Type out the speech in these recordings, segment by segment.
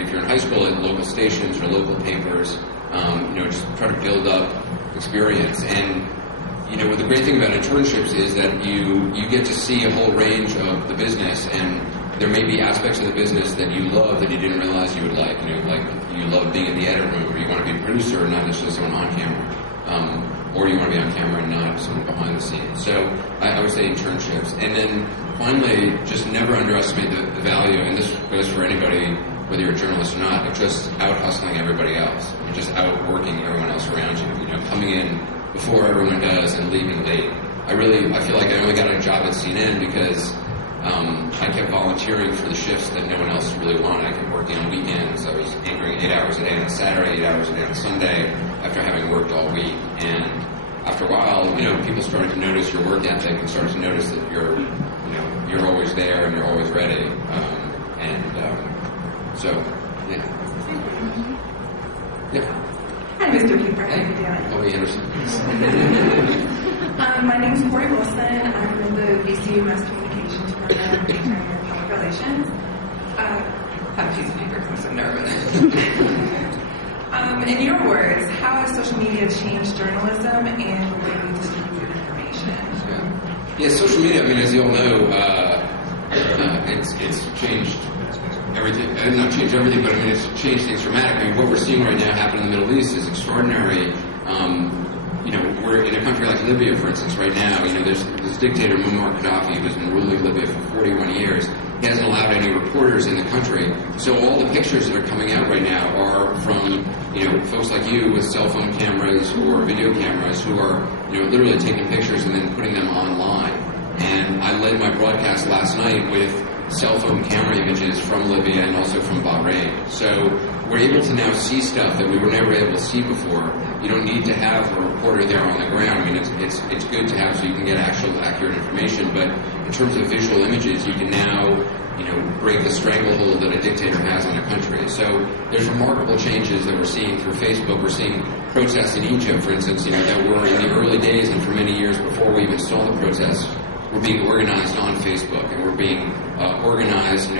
if you're in high school, at local stations or local papers, just try to build up experience. And what the great thing about internships is that you get to see a whole range of the business, and there may be aspects of the business that you love that you didn't realize you would like. Like you love being in the edit room, or you want to be a producer and not necessarily someone on camera, or you want to be on camera and not someone behind the scenes. So I would say internships. And then finally, just never underestimate the value, and this goes for anybody, whether you're a journalist or not, of just out hustling everybody else, and just outworking everyone else around you. Coming in before everyone does and leaving late. I feel like I only got a job at CNN because I kept volunteering for the shifts that no one else really wanted. I kept working on weekends. I was anchoring 8 hours a day on Saturday, 8 hours a day on Sunday, after having worked all week. And after a while, people started to notice your work ethic and started to notice that you're always there and you're always ready. Yeah. Hi, Mr. Cooper. How are you doing? Chloe Anderson. My name is Corey Wilson. I'm in the VCU Mass Communications program, majoring in public relations. I have a piece of paper because I'm so nervous. In your words, how has social media changed journalism and the way we distribute information? Yeah, social media, as you all know, it's changed everything. Not changed everything, but it's changed things dramatically. What we're seeing right now happen in the Middle East is extraordinary. We're in a country like Libya, for instance, right now. There's this dictator, Muammar Gaddafi, who's been ruling Libya for 41 years. He hasn't allowed any reporters in the country. So all the pictures that are coming out right now are from, folks like you with cell phone cameras or video cameras who are, literally taking pictures and then putting them online. And I led my broadcast last night with cell phone camera images from Libya and also from Bahrain. So we're able to now see stuff that we were never able to see before. You don't need to have a reporter there on the ground. It's good to have so you can get actual accurate information, but in terms of visual images, you can now, break the stranglehold that a dictator has on a country. So there's remarkable changes that we're seeing through Facebook. We're seeing protests in Egypt, for instance, that were in the early days and for many years before we even saw the protests. We're being organized on Facebook, and we're being organized.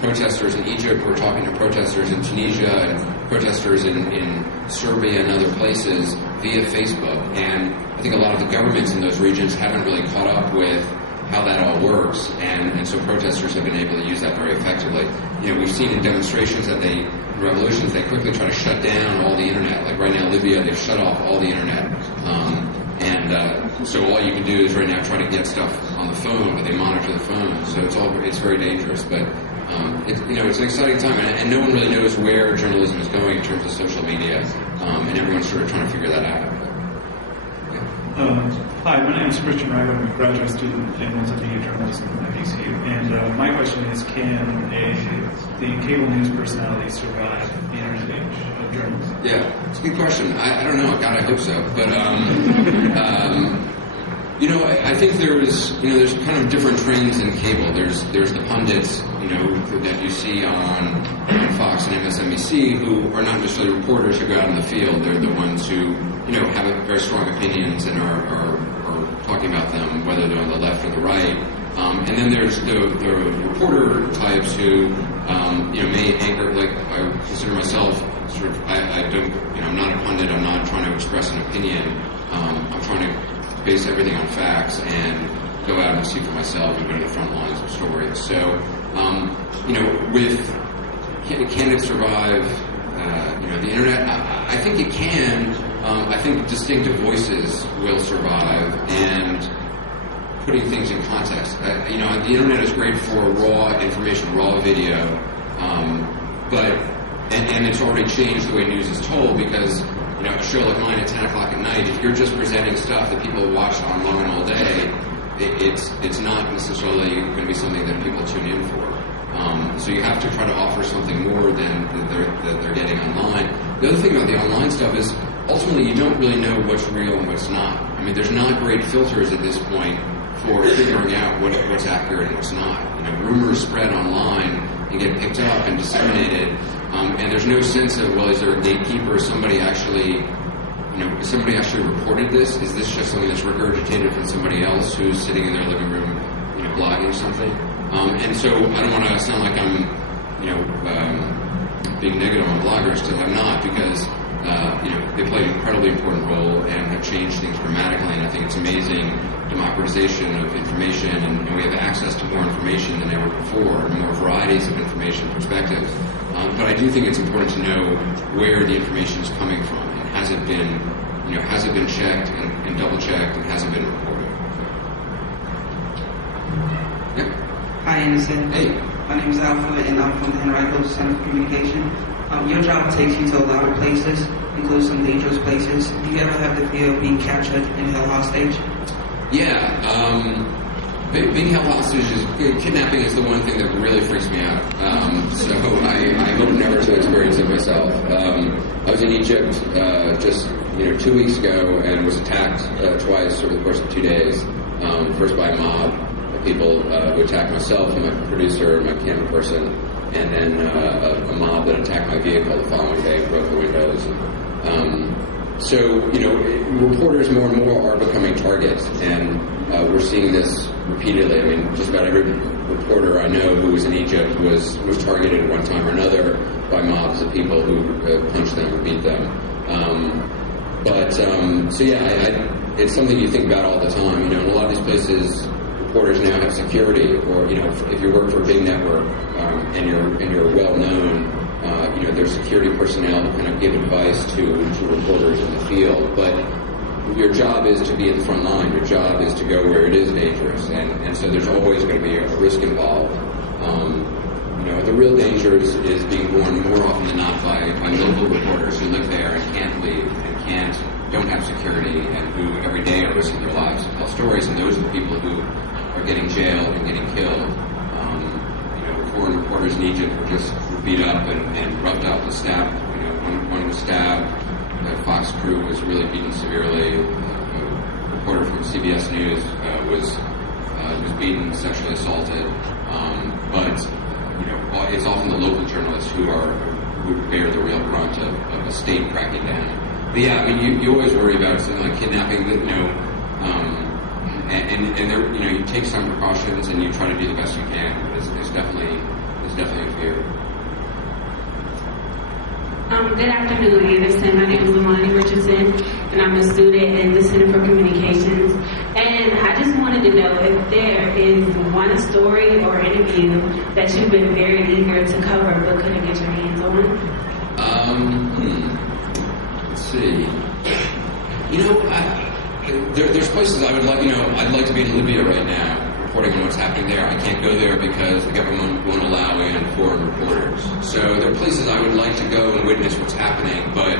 Protesters in Egypt, we're talking to protesters in Tunisia and protesters in Serbia and other places via Facebook. And I think a lot of the governments in those regions haven't really caught up with how that all works, and so protesters have been able to use that very effectively. We've seen in demonstrations that revolutions, they quickly try to shut down all the internet. Like right now, Libya, they've shut off all the internet. So all you can do is right now try to get stuff on the phone, but they monitor the phone. So it's very dangerous, but it's an exciting time, and no one really knows where journalism is going in terms of social media, and everyone's sort of trying to figure that out. Hi, my name is Christian Wright. I'm a graduate student in multimedia journalism at VCU, and my question is, can the cable news personality survive the internet age of journalism? Yeah, it's a good question. I don't know. God, I hope so. But I think there's kind of different trends in cable. There's the pundits, that you see on Fox and MSNBC, who are not necessarily reporters who go out in the field. They're the ones who, have very strong opinions and are talking about them, whether they're on the left or the right. And then there's the reporter types who, may anchor, like I consider myself sort of, I'm not a pundit, I'm not trying to express an opinion. I'm trying to base everything on facts and go out and see for myself and go to the front lines of stories. So, can it survive, the internet? I think it can. I think distinctive voices will survive, and putting things in context. The internet is great for raw information, raw video, and it's already changed the way news is told, because a show like mine at 10 o'clock at night, if you're just presenting stuff that people watch online all day, it's not necessarily going to be something that people tune in for. So you have to try to offer something more than that they're getting online. The other thing about the online stuff is, ultimately, you don't really know what's real and what's not. There's not great filters at this point for figuring out what's accurate and what's not. Rumors spread online and get picked up and disseminated, and there's no sense of, well, is there a gatekeeper? Somebody actually reported this? Is this just something that's regurgitated from somebody else who's sitting in their living room, blogging something? And so I don't want to sound like I'm, being negative on bloggers to have not, because they play an incredibly important role and have changed things dramatically. And I think it's amazing democratization of information, and we have access to more information than ever before, more varieties of information perspectives. But I do think it's important to know where the information is coming from, and has it been checked and double checked, and has it been reported? Yep. Hi, Anderson. Hey. My name is Alpha, and I'm from the Henrico Center for Communication. Your job takes you to a lot of places, including some dangerous places. Do you ever have the fear of being captured and held hostage? Yeah. Being held hostage kidnapping is the one thing that really freaks me out. So I hope never to experience it myself. I was in Egypt just 2 weeks ago and was attacked twice over the course of 2 days. First by a mob of people who attacked myself and my producer and my camera person, and then a mob that attacked my vehicle the following day and broke the windows. So reporters more and more are becoming targets, and we're seeing this repeatedly. I mean, just about every reporter I know who was in Egypt was targeted at one time or another by mobs of people who punched them or beat them. It's something you think about all the time. In a lot of these places, reporters now have security, or if you work for a big network and you're well known, there's security personnel who kind of give advice to reporters in the field. But your job is to be at the front line. Your job is to go where it is dangerous, and so there's always going to be a risk involved. The real danger is being borne more often than not by local reporters who live there and can't leave and don't have security, and who every day are risking their lives to tell stories. And those are the people who are getting jailed and getting killed. Foreign reporters in Egypt were just beat up and roughed out and stabbed. One was stabbed. The Fox crew was really beaten severely. A reporter from CBS News was beaten, sexually assaulted. But it's often the local journalists who bear the real brunt of a state cracking down. But yeah, I mean, you always worry about something like kidnapping. And you take some precautions and you try to do the best you can. But it's definitely a fear. Good afternoon, Anderson. My name is Lamani Richardson, and I'm a student in the Center for Communications. And I just wanted to know if there is one story or interview that you've been very eager to cover but couldn't get your hands on. Let's see. There's places I would like. I'd like to be in Libya right now, reporting on what's happening there. I can't go there because the government won't allow in foreign reporters. So there are places I would like to go and witness what's happening, but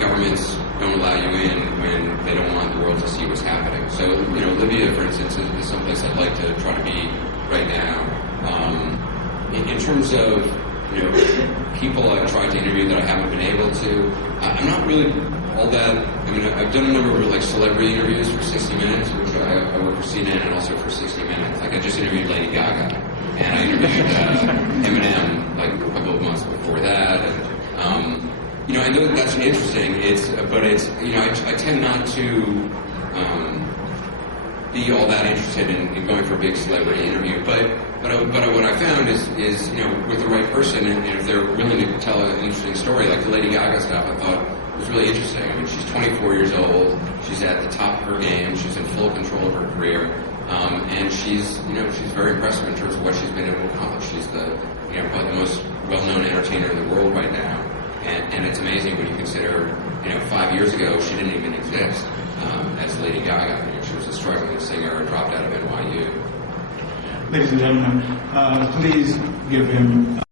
governments don't allow you in when they don't want the world to see what's happening. So Libya, for instance, is someplace I'd like to try to be right now. In terms of people I've tried to interview that I haven't been able to, I'm not really all that. I mean, I've done a number of celebrity interviews for 60 Minutes, which I work for CNN and also for 60 Minutes. I just interviewed Lady Gaga, and I interviewed Eminem a couple of months before that. And I know that's interesting. I tend not to be all that interested in going for a big celebrity interview. But what I found is with the right person, and if they're willing to tell an interesting story, like the Lady Gaga stuff, I thought it was really interesting. I mean, she's 24 years old. She's at the top of her game. She's in full control of her career, and she's very impressive in terms of what she's been able to accomplish. She's probably the most well-known entertainer in the world right now, and it's amazing when you consider 5 years ago she didn't even exist as Lady Gaga. She was a struggling singer, dropped out of NYU. Ladies and gentlemen, please give him